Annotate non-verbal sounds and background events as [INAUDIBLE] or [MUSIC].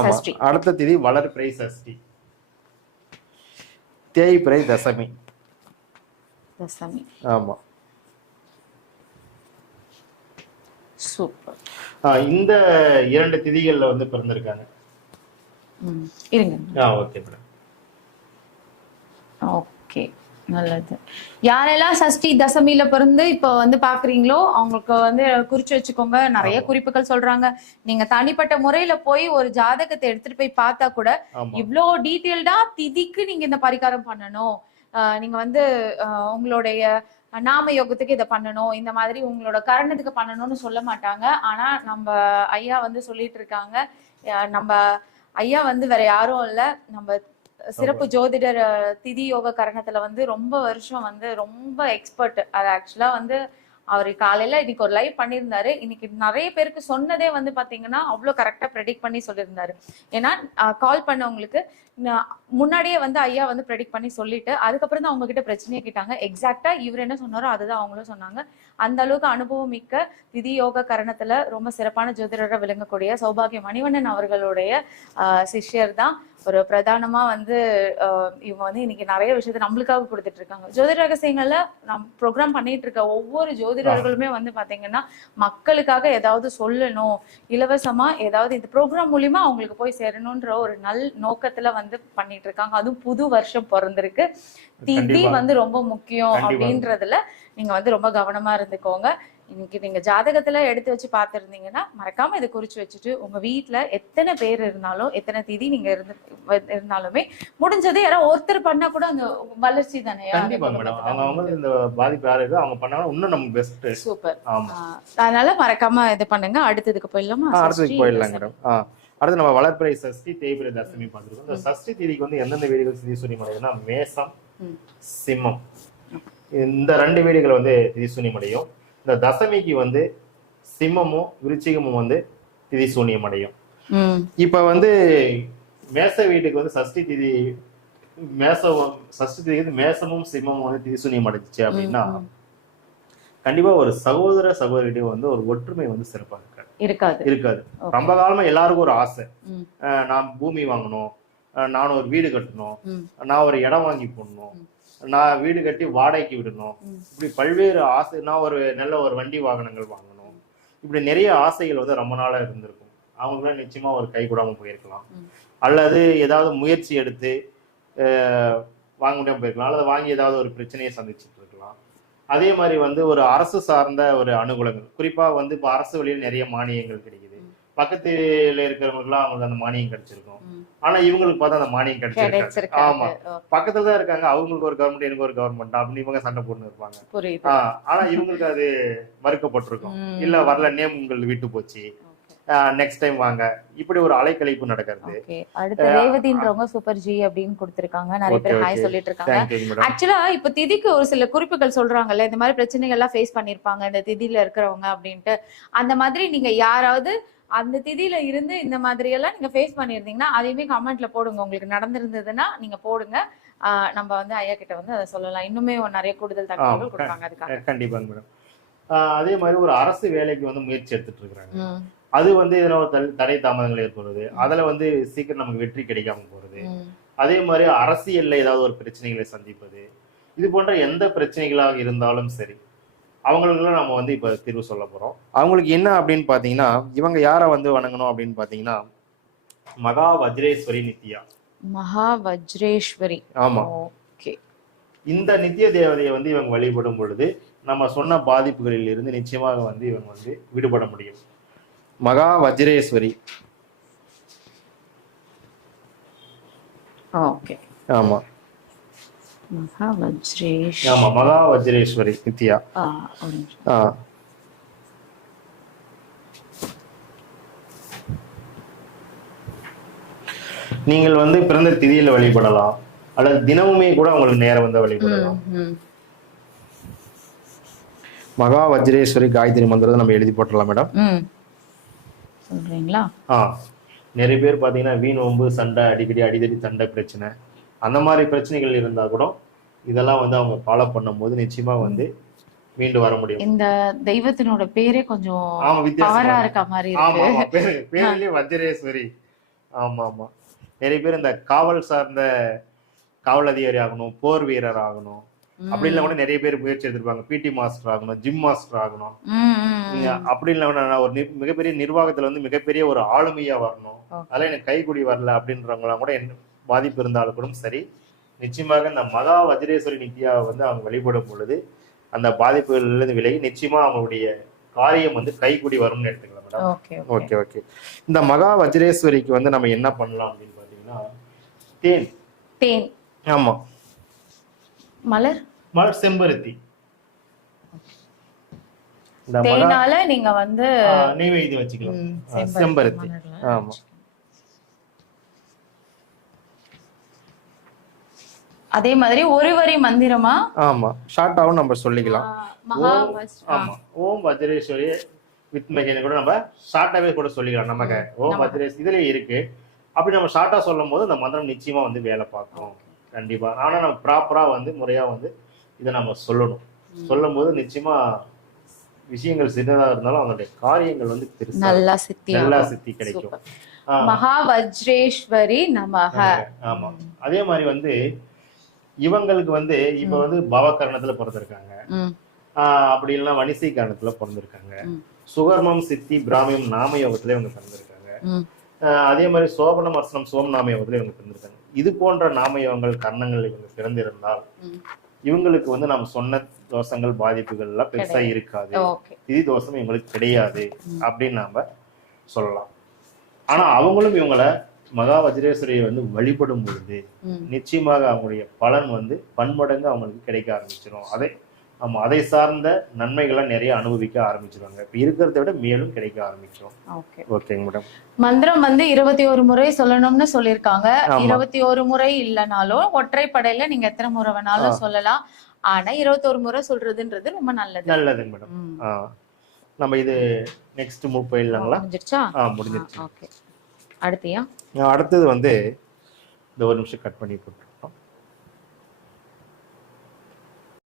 சஷ்டி. அடுத்த திதி வளர்பிறை சஷ்டி. தேய்பிறை தசமி. தசமி. ஆமா. சூப்பர். இந்த இரண்டு திதிகள்ல வந்து பிறந்திருக்காங்க. இருங்க. ஆ ஓகே மேடம். ஓகே. நல்லது. யாரெல்லாம் சஷ்டி தசமியில பிறந்து இப்போ வந்து பாக்குறீங்களோ அவங்களுக்கு வந்து குறிச்சு வச்சுக்கோங்க. நிறைய குறிப்புகள் சொல்றாங்க. நீங்க தனிப்பட்ட முறையில போய் ஒரு ஜாதகத்தை எடுத்துட்டு போய் பார்த்தா கூட இவ்ளோ டீட்டெயில்டா திதிக்கு நீங்க இந்த பரிகாரம் பண்ணணும். நீங்க வந்து உங்களுடைய நாம யோகத்துக்கு இதை பண்ணணும். இந்த மாதிரி உங்களோட கரணத்துக்கு பண்ணணும்னு சொல்ல மாட்டாங்க. ஆனா நம்ம ஐயா வந்து சொல்லிட்டு இருக்காங்க. நம்ம ஐயா வந்து வேற யாரும் இல்ல. நம்ம சிறப்பு ஜோதிடர் திதி யோக கரணத்துல வந்து ரொம்ப வருஷம் வந்து ரொம்ப எக்ஸ்பர்ட் அது ஆக்சுவலா வந்து அவர் காலையில இன்னைக்கு ஒரு லைவ் பண்ணியிருந்தாரு. இன்னைக்கு நிறைய பேருக்கு சொன்னதே வந்து பாத்தீங்கன்னா அவ்வளவு கரெக்டா ப்ரெடிக்ட் பண்ணி சொல்லியிருந்தாரு. ஏன்னா கால் பண்ணவங்களுக்கு முன்னாடியே வந்து ஐயா வந்து ப்ரெடிக்ட் பண்ணி சொல்லிட்டு அதுக்கப்புறம் தான் அவங்க கிட்ட பிரச்சனையை கேட்டாங்க. எக்ஸாக்டா இவர் என்ன சொன்னாரோ அதுதான் அவங்களும் சொன்னாங்க. அந்த அளவுக்கு அனுபவம் மிக்க திதி யோக கரணத்துல ரொம்ப சிறப்பான ஜோதிடராக விளங்கக்கூடிய சௌபாகிய மணிவண்ணன் அவர்களுடைய சிஷ்யர் தான். ஒரு பிரதானமா வந்து இவங்க வந்து இன்னைக்கு நிறைய விஷயத்த நம்மளுக்காக கொடுத்துட்டு இருக்காங்க ஜோதிட ரகசியங்கள்ல நம் ப்ரோக்ராம் பண்ணிட்டு இருக்க ஒவ்வொரு ஜோதிடர்களுமே வந்து பாத்தீங்கன்னா மக்களுக்காக ஏதாவது சொல்லணும் இலவசமா ஏதாவது இந்த ப்ரோக்ராம் மூலியமா அவங்களுக்கு போய் சேரணும்ன்ற ஒரு நல் நோக்கத்துல வந்து பண்ணிட்டு இருக்காங்க அதுவும் புது வருஷம் பிறந்திருக்கு திதி. வந்து ரொம்ப முக்கியம். அப்படின்றதுல நீங்க வந்து ரொம்ப கவனமா இருந்துக்கோங்க இன்னைக்கு நீங்க ஜாதகத்துல எடுத்து வச்சு பார்த்திருந்தீங்கன்னா மறக்காம இதை குறிச்சு வச்சுட்டு உங்க வீட்ல எத்தனை பேர் இருந்தாலும் எத்தனை திதி நீங்க இருந்து இருந்தாலுமே முடிஞ்சது யாராவது ஒருத்தர் பண்ணா கூட அந்த வளர்ச்சி தானே? கண்டிப்பா மேடம். அவங்க அவங்க இந்த பாதிப்பு யாரு அவங்க பண்ணாங்கன்னா இன்னும் நமக்கு பெஸ்ட் சூப்பர். ஆமா. அதனால மறக்காம இது பண்ணுங்க. அடுத்ததுக்கு போயிடலாமா? அடுத்ததுக்கு போயிடலாம். மேடம். அடுத்து நம்ம வளர்ப்பிறை சஷ்டி தேய்பிறை தசமி பார்த்துருக்கோம். இந்த சஷ்டி தேதிக்கு வந்து எந்தெந்த வீடுகள் திதிசூனியம் அடையுதுன்னா மேசம். சிம்மம். இந்த ரெண்டு வீடுகள் வந்து திதிசூனியம் அடையும் இந்த தசமிக்கு வந்து சிம்மமும் விருச்சிகமும் வந்து திதிசூனியம் அடையும். ம். இப்ப வந்து மேச வீட்டுக்கு வந்து சஷ்டி திதி மேசம் சஷ்டி திதி வந்து மேசமும் சிம்மமும் வந்து திதிசூனியம் அடைஞ்சிச்சு அப்படின்னா. கண்டிப்பா ஒரு சகோதர சகோதரிடையே வந்து ஒரு ஒற்றுமை வந்து சிறப்பாக இருக்காது. இருக்காது. இருக்காது. ரொம்ப காலமா எல்லாருக்கும் ஒரு ஆசை. நான் பூமி வாங்கணும். நான் ஒரு வீடு கட்டணும். நான் ஒரு இடம் வாங்கி போடணும். நான் வீடு கட்டி வாடகைக்கு விடணும். இப்படி பல்வேறு ஆசை நான் ஒரு நல்ல ஒரு வண்டி வாகனங்கள் வாங்கணும். இப்படி நிறைய ஆசைகள் வந்து ரொம்ப நாளா இருந்திருக்கும். அவங்களாம் நிச்சயமா ஒரு கை கூடாம போயிருக்கலாம். அல்லது ஏதாவது முயற்சி எடுத்து வாங்க முடியாம போயிருக்கலாம். அல்லது வாங்கி ஏதாவது ஒரு பிரச்சனையை சந்திச்சுட்டு இருக்கலாம். அதே மாதிரி வந்து ஒரு அரசு சார்ந்த ஒரு அனுகூலங்கள். குறிப்பா வந்து இப்போ அரசு வழியில் நிறைய மானியங்கள் கிடைக்குது. ம். பக்கத்துல இருக்கிறவங்களுக்குலாம் அவங்களுக்கு அந்த மானியம் கிடைச்சிருக்கும். ஆனா இவங்களுக்கு பார்த்தா அந்த மானியம் கிடைச்சிருக்காது. ஆமா. பக்கத்துல தான் இருக்காங்க. அவங்களுக்கு ஒரு கவர்மெண்ட் எனக்கு ஒரு கவர்மெண்ட் அப்படின்னு இவங்க சண்டை போட்டு இருப்பாங்க. ஆனா இவங்களுக்கு அது மறுக்கப்பட்டிருக்கும். இல்ல வரல நேம் உங்களுக்கு விட்டு போச்சு. நெக்ஸ்ட் டைம் வாங்க. இப்படி ஒரு அலைக்கழிப்பு நடக்கிறது. அடுத்து ரேவதின்றவங்க சூப்பர் ஜி அப்படின்னு கொடுத்திருக்காங்க. நிறைய பேர் ஹாய். சொல்லிட்டு இருக்காங்க. ஆக்சுவலா இப்ப திதிக்கு ஒரு சில குறிப்புகள் சொல்றாங்கல்ல. இந்த மாதிரி பிரச்சனைகள் எல்லாம் ஃபேஸ் பண்ணிருப்பாங்க இந்த திதியில இருக்கிறவங்க அப்படின்ட்டு. அந்த மாதிரி நீங்க யாராவது அந்த திதியில இருந்து இந்த மாதிரி எல்லாம் நீங்க ஃபேஸ் பண்ணிருந்தீங்கன்னா அதையுமே கமெண்ட்ல போடுங்க. உங்களுக்கு நடந்திருந்ததுன்னா நீங்க போடுங்க. நம்ம வந்து ஐயா கிட்ட வந்து அதை சொல்லலாம். இன்னுமே நிறைய கூடுதல் தகவல்கள் கொடுப்பாங்க அதுக்காக. கண்டிப்பாங்க மேடம். அதே மாதிரி ஒரு அரசு வேலைக்கு வந்து முயற்சி எடுத்துட்டு இருக்கிறாங்க. அது வந்து இதுல தடை- தாமதங்கள் ஏற்படுறது அதுல வந்து சீக்கிரம் நமக்கு வெற்றி கிடைக்காம போறது அதே மாதிரி அரசியல்ல ஏதாவது ஒரு பிரச்சனைகளை சந்திப்பது. இது போன்ற எந்த பிரச்சனைகளாக இருந்தாலும் சரி அவங்களுக்குலாம் நம்ம வந்து இப்ப தீர்வு சொல்ல போறோம். அவங்களுக்கு என்ன அப்படின்னு பாத்தீங்கன்னா இவங்க யாரை வந்து வணங்கணும் அப்படின்னு பாத்தீங்கன்னா மகா வஜ்ரேஸ்வரி நித்யா. மகா வஜ்ரேஸ்வரி. ஆமா. ஓகே. இந்த நித்திய தேவதையை வந்து இவங்க வழிபடும் பொழுது நம்ம சொன்ன பாதிப்புகளில் இருந்து நிச்சயமாக வந்து இவங்க வந்து விடுபட முடியும். மகா வஜ்ரேஸ்வரி. ஓகே. ஆமா. மகா வஜ்ரேஷ் ஆமா மகா வஜ்ரேஸ்வரி நித்யா ஆ, நீங்கள் வந்து பிறந்த திதியில வழிபடலாம். அல்லது தினமுமே கூட உங்களுக்கு நேரம் வந்து வழிபடலாம். மகா வஜ்ரேஸ்வரி காயத்ரி மந்திரத்தை நம்ம எழுதி போட்டுடலாம் மேடம். சொல்றீங்களா? ஆ. நிறைய பேர் பார்த்தீங்கன்னா வீண் ஒம்பு சண்டை அடிக்கடி அடிதடி சண்டை பிரச்சனை. அந்த மாதிரி பிரச்சனைகள் இருந்தா கூட இதெல்லாம் வந்து அவங்க ஃபாலோ பண்ணும்போது நிச்சயமா வந்து மீண்டு வர முடியும். இந்த தெய்வத்தினோட பேரே கொஞ்சம் ஆமா வித்தியாசமா இருக்க. மாதிரி இருக்கு. [LAUGHS] பேர்லயே வஜ்ரேஸ்வரி. ஆமா ஆமா. நிறைய பேர் இந்த காவல் சார்ந்த காவல் அதிகாரி ஆகணும் போர் வீரர் ஆகணும். அப்படி இல்லை கூட நிறைய பேர் முயற்சி எடுத்திருப்பாங்க. பிடி மாஸ்டர் ஆகணும் ஜிம் மாஸ்டர் ஆகணும். அப்படி இல்லை ஒரு மிகப்பெரிய நிர்வாகத்துல வந்து மிகப்பெரிய ஒரு ஆளுமையா வரணும். அதெல்லாம் எனக்கு கைக்குடி வரல அப்படின்றவங்களாம் கூட என்ன பாதிப்பு இருந்தாலும் கூட சரி. நிச்சயமாக இந்த மகா வஜ்ரேஸ்வரி நித்யாவை வந்து அவங்க வழிபடும் பொழுது அந்த பாதிப்புகளிலிருந்து விலகி நிச்சயமா அவங்களுடைய காரியம் வந்து கைக்குடி வரும்னு எடுத்துக்கலாம் மேடம். Okay okay. இந்த மகா வஜ்ரேஸ்வரிக்கு வந்து நம்ம என்ன பண்ணலாம் அப்படின்னு பாத்தீங்கன்னா தேன். தேன். ஆமா. மலர். மலர் செம்பருத்தி. தேனால நீங்க வந்து நெய்வேதி வச்சுக்கலாம். செம்பருத்தி ஆமா. அதே மாதிரி ஒரு வரி மந்திரமா? ஆமா. ஷார்ட்டாவும் நம்ம சொல்லிக்கலாம். ஆமா. ஓம் வஜ்ரேஸ்வரி வித் மெகேனி கூட நம்ம ஷார்ட்டாவே கூட சொல்லிக்கலாம் நமக்கு. ஓம். வஜ்ரேஸ் இதுலயே இருக்கு. அப்படி நம்ம ஷார்ட்டா சொல்லும் போது இந்த மந்திரம் நிச்சயமா வந்து வேலை பார்க்கும். கண்டிப்பா. ஆனா நம்ம ப்ராப்பரா வந்து முறையா வந்து இதை நம்ம சொல்லணும். சொல்லும் போது நிச்சயமா விஷயங்கள் சின்னதா இருந்தாலும் அவங்களுடைய காரியங்கள் வந்து நல்லா சித்தி நல்லா. சித்தி கிடைக்கும். மகா வஜ்ரேஸ்வரி நமக ஆமா. அதே மாதிரி வந்து இவங்களுக்கு வந்து இப்ப வந்து பவகரணத்துல பிறந்திருக்காங்க. அப்படி இல்லைன்னா வணிசை காரணத்துல பிறந்திருக்காங்க. சுகர்மம் சித்தி பிராமியம் நாம யோகத்துல இவங்க பிறந்திருக்காங்க. அதே மாதிரி சோபனம் அர்சனம் சோம் நாம யோகத்துல இவங்க பிறந்திருக்காங்க. இது போன்ற நாம யோகங்கள் கர்ணங்கள் இவங்க பிறந்திருந்தால். இவங்களுக்கு வந்து நம்ம சொன்ன தோஷங்கள் பாதிப்புகள் எல்லாம் பெருசா. இருக்காது. இது தோஷம் இவங்களுக்கு கிடையாது. அப்படின்னு நாம சொல்லலாம். ஆனா அவங்களும் இவங்கள மகா வஜ்ரேஸ்வரியை வந்து வழிபடும் பொழுது நிச்சயமாக அவங்களுடைய பலன் வந்து பன்மடங்கு அவங்களுக்கு கிடைக்க ஆரம்பிச்சிடும் அதை ஆமா அதை சார்ந்த நன்மைகளை நிறைய அனுபவிக்க ஆரம்பிச்சிருவாங்க. இப்ப இருக்கிறத விட மேலும் கிடைக்க ஆரம்பிச்சிடும் ஓகே. ஓகேங்க மேடம். மந்திரம் வந்து இருபத்தி ஒரு முறை சொல்லணும்னு சொல்லிருக்காங்க ஆமா. இருபத்தி ஒரு முறை இல்லைனாலும் ஒற்றைப்படையில நீங்க எத்தனை முறை வேணாலும் சொல்லலாம். ஆனா இருபத்தோரு முறை சொல்றதுன்றது ரொம்ப நல்லது. நல்லதுங்க மேடம். நம்ம இது நெக்ஸ்ட் மூவ் போயிடலாங்களா? முடிஞ்சிருச்சா? ஆ முடிஞ்சிருச்சு. ஓகே. அடுத்தியா? அடுத்தது வந்து இந்த ஒரு நிமிஷம் கட் பண்ணி போட்டு